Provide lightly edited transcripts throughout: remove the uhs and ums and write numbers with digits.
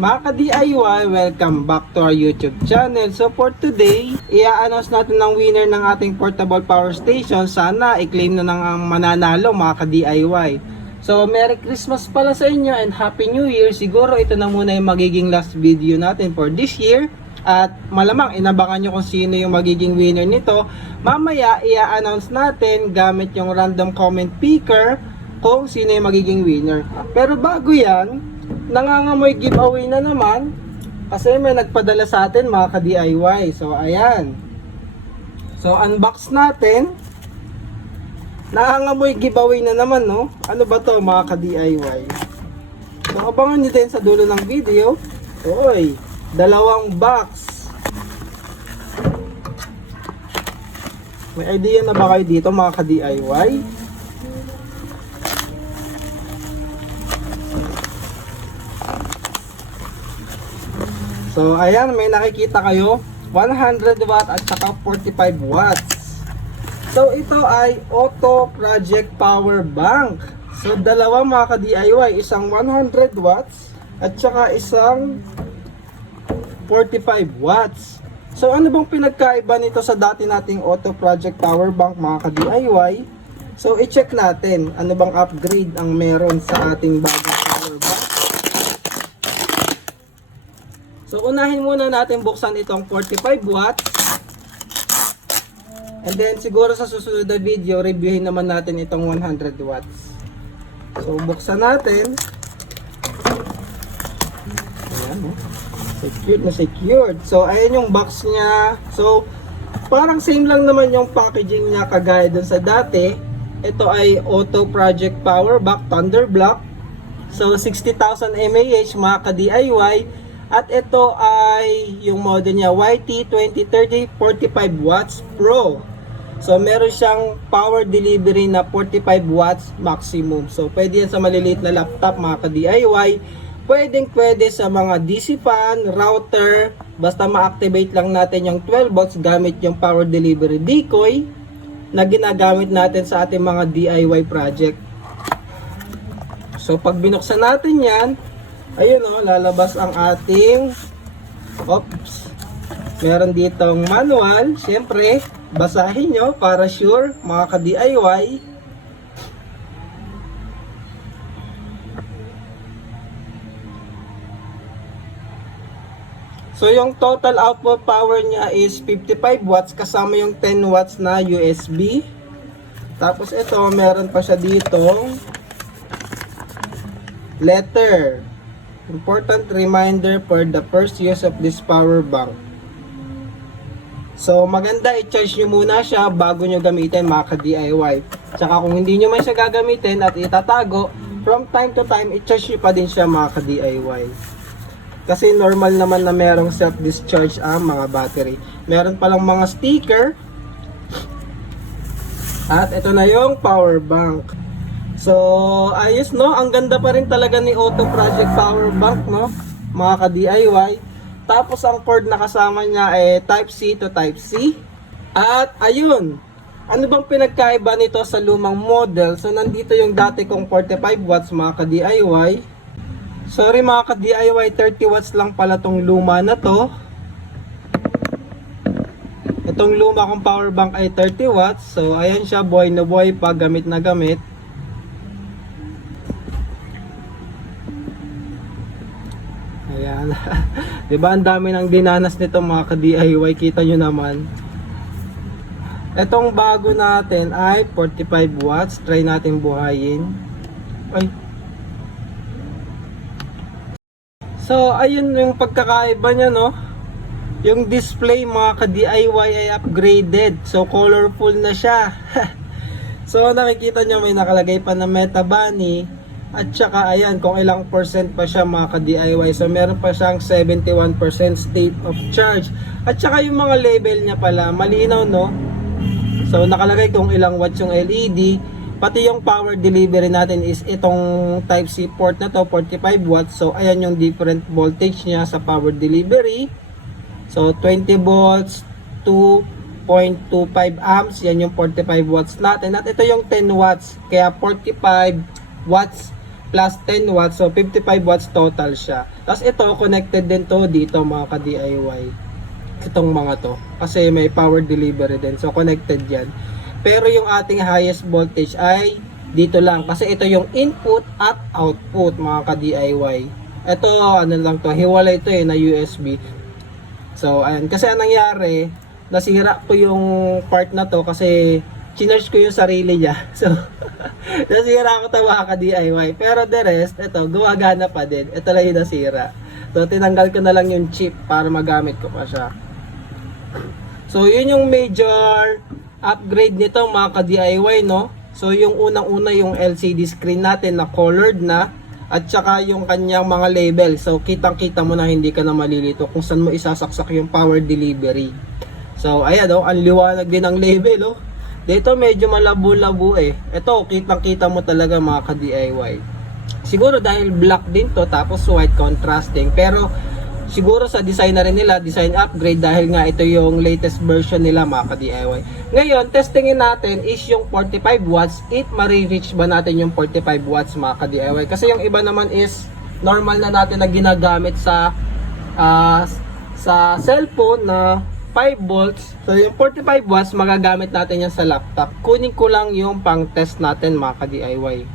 Mga ka-DIY, welcome back to our YouTube channel. So for today, i-announce natin ng winner ng ating portable power station. Sana i-claim na ng ang mananalo mga ka-DIY. So Merry Christmas pala sa inyo and Happy New Year. Siguro ito na muna yung magiging last video natin for this year. At malamang inabangan nyo kung sino yung magiging winner nito. Mamaya i-announce natin gamit yung random comment picker kung sino yung magiging winner. Pero bago yan, nangangamoy giveaway na naman kasi may nagpadala sa atin mga ka-DIY. So ayan, so unbox natin. Nangangamoy giveaway na naman, no? Ano ba to mga ka-DIY? So abangan nyo din sa dulo ng video. Oy, dalawang box. May idea na ba kayo dito mga ka-DIY? So ayan, may nakikita kayo 100 watt at saka 45 watts. So ito ay Auto Project Power Bank. So dalawa mga ka-DIY, isang 100 watts at saka isang 45 watts. So ano bang pinagkaiba nito sa dati nating Auto Project Power Bank mga ka-DIY? So i-check natin ano bang upgrade ang meron sa ating bagong power bank. So unahin muna natin buksan itong 45 watts. And then siguro sa susunod na video, reviewin naman natin itong 100 watts. So buksan natin. Ayan, secured na secured. So ayan yung box niya. So parang same lang naman yung packaging niya kagaya dun sa dati. Ito ay Auto Project Power Bank Thunder Block. So 60,000 mAh mga ka-DIY. At ito ay yung model niya YT2030 45 watts Pro. So meron siyang power delivery na 45 watts maximum. So pwede yan sa maliliit na laptop mga ka-DIY. Pwede sa mga DC fan, router. Basta ma-activate lang natin yung 12 volts gamit yung power delivery decoy na ginagamit natin sa ating mga DIY project. So pag binuksan natin yan, ayun o, lalabas ang ating meron ditong manual. Siyempre, basahin nyo para sure mga ka-DIY. So yung total output power niya is 55 watts kasama yung 10 watts na USB. Tapos ito, meron pa siya ditong letter. Important reminder for the first use of this power bank. So maganda i-charge nyo muna siya bago nyo gamitin mga ka-DIY. Tsaka kung hindi nyo man siya gagamitin at itatago, from time to time i-charge nyo pa din siya mga ka-DIY. Kasi normal naman na merong self-discharge ang mga battery. Meron palang mga sticker. At ito na yung power bank. So, ayos no, ang ganda pa rin talaga ni Auto Project Power Bank no, mga ka-DIY. Tapos ang cord na kasama niya ay Type C to Type C. At ayun, ano bang pinagkaiba nito sa lumang model? So nandito yung dati kong 45 watts mga ka-DIY. Sorry mga ka-DIY, 30 watts lang pala tong luma na to. Itong luma kong power bank ay 30 watts. So ayan siya, buhay na buhay pa, gamit na gamit. Ayan. Diba ang dami ng dinanas nito mga ka-DIY, kita nyo naman. Itong bago natin ay 45 watts. Try natin buhayin. Ay. So ayun yung pagkakaiba niya no. Yung display mga ka-DIY ay upgraded. So colorful na siya. So nakikita nyo may nakalagay pa na Meta Bunny. At saka ayan kung ilang percent pa siya mga ka-DIY. So meron pa siyang 71% state of charge. At saka yung mga label niya pala malinaw no. So nakalagay kung ilang watts yung LED. Pati yung power delivery natin is itong Type C port na to, 45 watts. So ayan yung different voltage niya sa power delivery. So 20 volts, 2.25 amps, yan yung 45 watts natin. At ito yung 10 watts, kaya 45 watts plus 10 watts. So 55 watts total siya. Tapos ito connected din to dito mga ka-DIY. Itong mga to. Kasi may power delivery din. So connected yan. Pero yung ating highest voltage ay dito lang. Kasi ito yung input at output mga ka-DIY. Ito ano lang to. Hiwalay ito na USB. So ayan. Kasi anong nangyari, nasira ko yung part na to kasi chinarge ko yung sarili niya. So, nasira ko ito mga ka-DIY. Pero the rest, ito, gumagana pa din. Ito lang yung nasira. So, tinanggal ko na lang yung chip para magamit ko pa siya. So, yun yung major upgrade nito mga ka-DIY, no? So, yung unang-una yung LCD screen natin na colored na at saka yung kanyang mga label. So, kitang-kita mo na hindi ka na malilito kung saan mo isasaksak yung power delivery. So, ayan, oh, ang liwanag din ng label, oh. Dito medyo malabo-labo eh. Ito, kitang-kita mo talaga mga ka-DIY. Siguro dahil black din to, tapos white contrasting. Pero siguro sa design na rin nila, design upgrade dahil nga ito yung latest version nila mga ka-DIY. Ngayon, testingin natin is yung 45 watts. If ma-reach ba natin yung 45 watts mga ka-DIY? Kasi yung iba naman is normal na natin na ginagamit sa cellphone na 5 volts. So yung 45 watts magagamit natin yan sa laptop. Kunin ko lang yung pang test natin mga ka-DIY.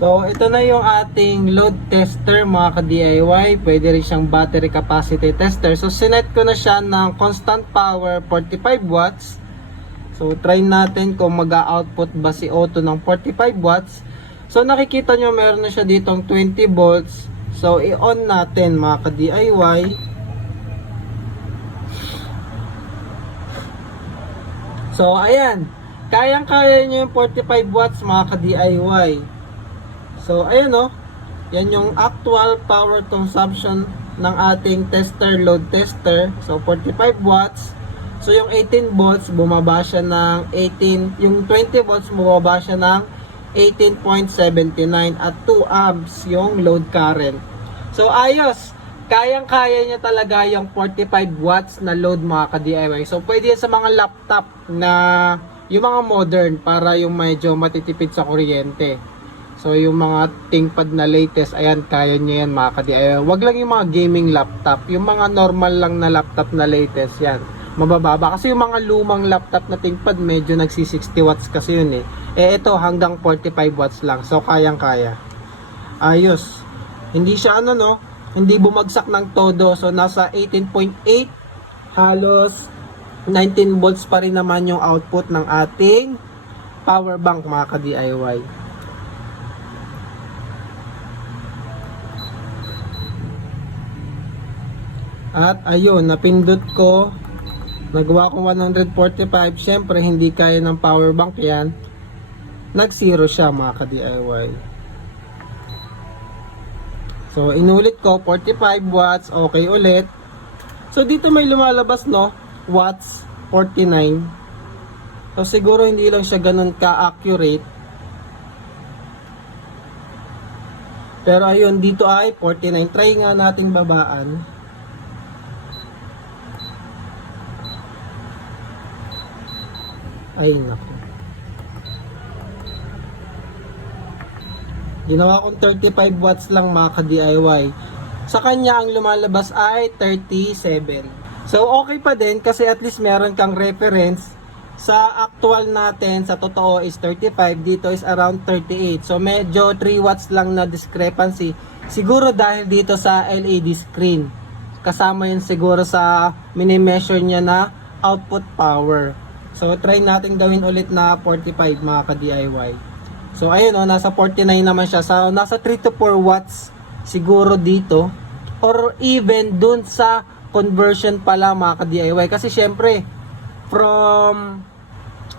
So ito na yung ating load tester mga ka-DIY. Pwede rin siyang battery capacity tester. So sinet ko na siya ng constant power 45 watts. So try natin kung mag-output ba si Auto ng 45 watts. So nakikita nyo meron na siya ditong 20 volts. So i-on natin mga ka-DIY. So, ayan. Kayang-kaya nyo yung 45 watts mga ka-DIY. So, ayan o. Yan yung actual power consumption ng ating tester, load tester. So, 45 watts. So, yung 18 volts, bumaba siya ng 18. Yung 20 volts, bumaba siya ng 18.79. At 2 amps yung load current. So, ayos. Kayang-kaya niya talaga yung 45 watts na load mga ka-DIY. So, pwede yan sa mga laptop na yung mga modern para yung medyo matitipid sa kuryente. So, yung mga ThinkPad na latest, ayan, kaya niya yan mga ka-DIY. Wag lang yung mga gaming laptop. Yung mga normal lang na laptop na latest, yan. Mabababa. Kasi yung mga lumang laptop na ThinkPad, medyo nagsi 60 watts kasi yun eh. Ito hanggang 45 watts lang. So, kayang-kaya. Ayos. Hindi siya ano no, hindi bumagsak ng todo. So nasa 18.8, halos 19 volts pa rin naman yung output ng ating power bank mga ka-DIY. At ayun, napindot ko, nagawa ko 145. Syempre hindi kaya ng power bank yan, nag zero siya mga ka-DIY. So, inulit ko, 45 watts, okay ulit. So, dito may lumalabas, no? Watts, 49. So, siguro hindi lang siya ganun ka-accurate. Pero, ayun, dito ay 49. Try nga nating babaan. Ay, naku. Ginawa kong 35 watts lang mga ka-DIY. Sa kanya ang lumalabas ay 37. So okay pa din kasi at least meron kang reference. Sa actual natin, sa totoo is 35, dito is around 38. So medyo 3 watts lang na discrepancy. Siguro dahil dito sa LED screen. Kasama yun siguro sa mini-measure niya na output power. So try natin gawin ulit na 45 mga ka-DIY. So ayun oh, nasa 49 naman siya. So nasa 3 to 4 watts siguro dito. Or even dun sa conversion pala mga ka-DIY. Kasi syempre, from,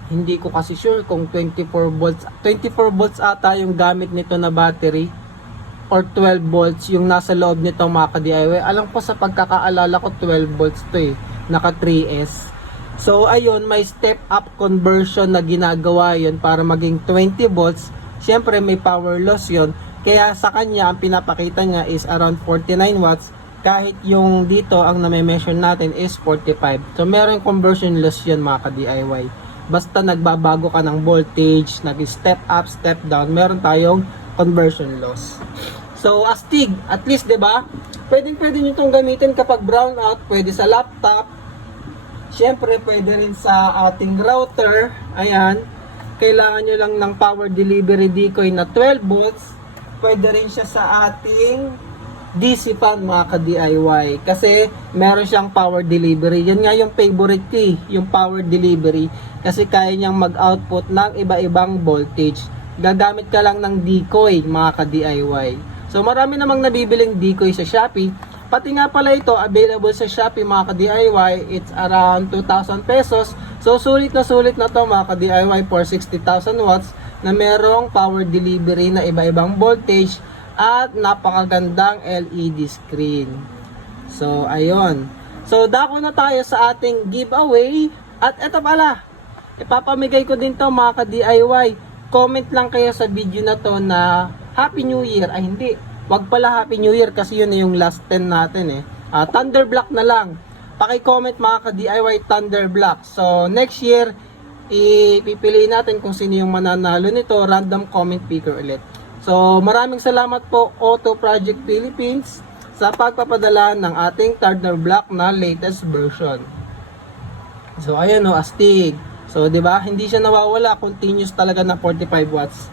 hindi ko kasi sure kung 24 volts. 24 volts ata yung gamit nito na battery. Or 12 volts yung nasa loob nito mga ka-DIY. Alam ko sa pagkakaalala ko 12 volts to eh. Naka 3S. So ayun, may step up conversion na ginagawa yun para maging 20 volts. Siyempre may power loss yun. Kaya sa kanya ang pinapakita niya is around 49 watts. Kahit yung dito ang name-measure natin is 45. So meron conversion loss yun mga ka-DIY. Basta nagbabago ka ng voltage, nag-step up, step down, meron tayong conversion loss. So, astig, at least, 'di ba? Pwede nyo itong gamitin kapag brownout, pwede sa laptop. Siyempre, pwede rin sa ating router. Ayan. Kailangan nyo lang ng power delivery decoy na 12 volts. Pwede rin siya sa ating DC fan, mga ka-DIY. Kasi meron siyang power delivery. Yan nga yung favorite ko eh, yung power delivery. Kasi kaya niyang mag-output ng iba-ibang voltage. Gagamit ka lang ng decoy, mga ka-DIY. So marami namang nabibiling decoy sa Shopee. Pati nga pala ito, available sa Shopee, mga ka-DIY. It's around 2,000 pesos. So sulit na to, mga ka-DIY, for 60,000 watts na merong power delivery na iba-ibang voltage at napakagandang LED screen. So ayun. So dako na tayo sa ating giveaway. At eto pala, ipapamigay ko din to, mga ka-DIY. Comment lang kayo sa video na to na Happy New Year. Ay hindi, wag pala Happy New Year kasi yun yung last 10 natin eh. Thunder Block na lang. Paki-comment, mga ka-DIY, Thunder Block. So next year, ipipiliin natin kung sino yung mananalo nito. Random comment picker ulit. So maraming salamat po, Auto Project Philippines, sa pagpapadala ng ating Thunder Block na latest version. So ayan o, astig. So 'di ba, hindi siya nawawala, continuous talaga na 45 watts.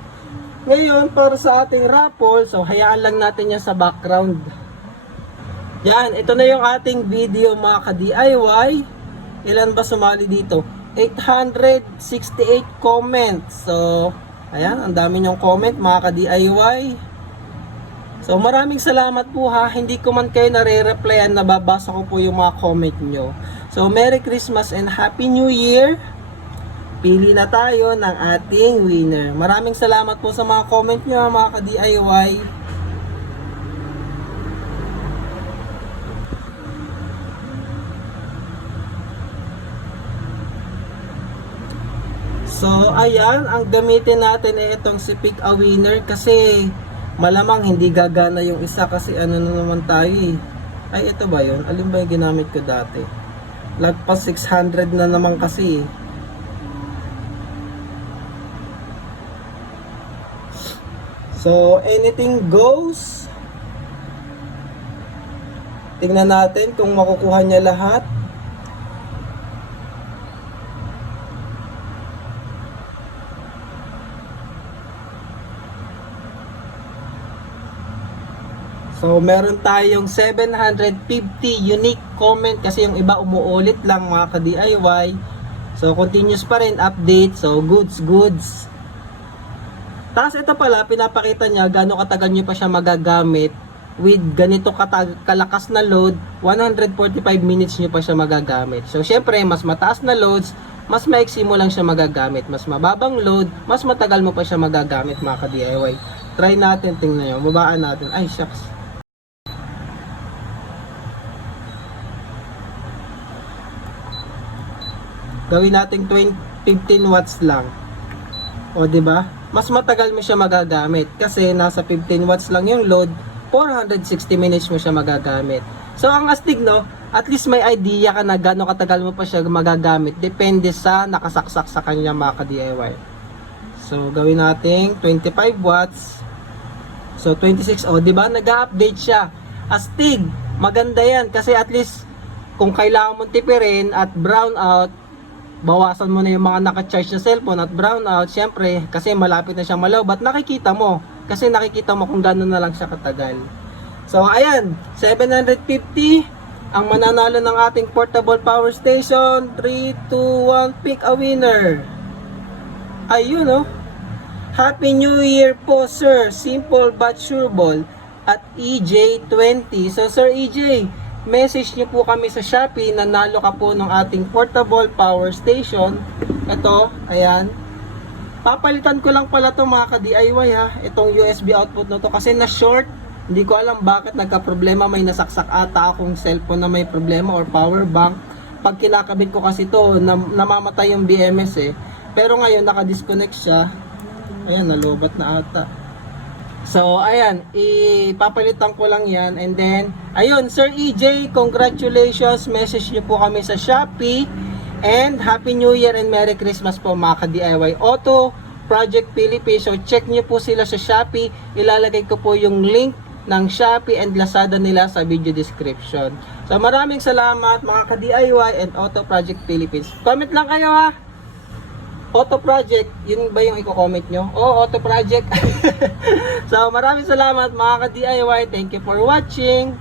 Ngayon, para sa ating raffle, so hayaan lang natin yan sa background. Yan, ito na yung ating video, mga ka-DIY. Ilan ba sumali dito? 868 comments. So, ayan, ang dami nyong comment, mga ka-DIY. So, maraming salamat po ha. Hindi ko man kayo nare-replyan, nababasa ko po yung mga comment nyo. So, Merry Christmas and Happy New Year. Pili na tayo ng ating winner. Maraming salamat po sa mga comment nyo, mga ka-DIY. So, ayan, ang gamitin natin ay itong si Pick a Winner kasi malamang hindi gagana yung isa kasi ano na naman tayo eh. Ay, ito ba yun? Alin ba yung ginamit ko dati? Lagpas 600 na naman kasi eh. So, anything goes. Tingnan natin kung makukuha niya lahat. So, meron tayong 750 unique comment kasi yung iba umuulit lang, mga ka-DIY. So, continuous pa rin update. So, goods. Tapos ito pala, pinapakita niya gaano katagal nyo pa siya magagamit with ganito kalakas na load, 145 minutes nyo pa siya magagamit. So syempre, mas mataas na loads, mas maiksi mo lang siya magagamit. Mas mababang load, mas matagal mo pa siya magagamit, mga ka-DIY. Try natin, tingnan nyo, mabaan natin. Ay, shucks. Gawin natin 15 watts lang. O, 'di ba? Mas matagal mo siya magagamit kasi nasa 15 watts lang yung load, 460 minutes mo siya magagamit. So ang astig, no, at least may idea ka na gaano katagal mo pa siya magagamit, depende sa nakasaksak sa kanya, mga ka-DIY. So gawin natin 25 watts. So 26, di ba, nag-update siya. Astig, maganda yan kasi at least kung kailangan mong tipirin at brown out, bawasan mo na yung mga naka-charge na cellphone at brownout, syempre, kasi malapit na siya malowbat, nakikita mo. Kasi nakikita mo kung gano'n na lang siya katagal. So, ayan, 750, ang mananalo ng ating portable power station. 3, 2, 1, pick a winner. Ayun, oh. Happy New Year po, sir. Simple but sure ball at EJ20. So, Sir EJ, message nyo po kami sa Shopee, nanalo ka po ng ating portable power station. Ito, ayan. Papalitan ko lang pala to, mga ka-DIY ha, itong USB output na to kasi na short. Hindi ko alam bakit nagka-problema, may nasaksak ata akong cellphone na may problema or power bank. Pag kinakabit ko kasi to, namamatay yung BMS eh. Pero ngayon naka-disconnect siya. Ayan, nalobat na ata. So, ayan, ipapalitan ko lang yan. And then, ayun, Sir EJ, congratulations. Message nyo po kami sa Shopee. And Happy New Year and Merry Christmas po, mga ka-DIY. Auto Project Philippines. So check nyo po sila sa Shopee. Ilalagay ko po yung link ng Shopee and Lazada nila sa video description. So maraming salamat mga ka-DIY and Auto Project Philippines. Comment lang kayo ha. Auto Project, yun ba yung i-comment nyo? Oo, Auto Project. So maraming salamat mga ka-DIY. Thank you for watching.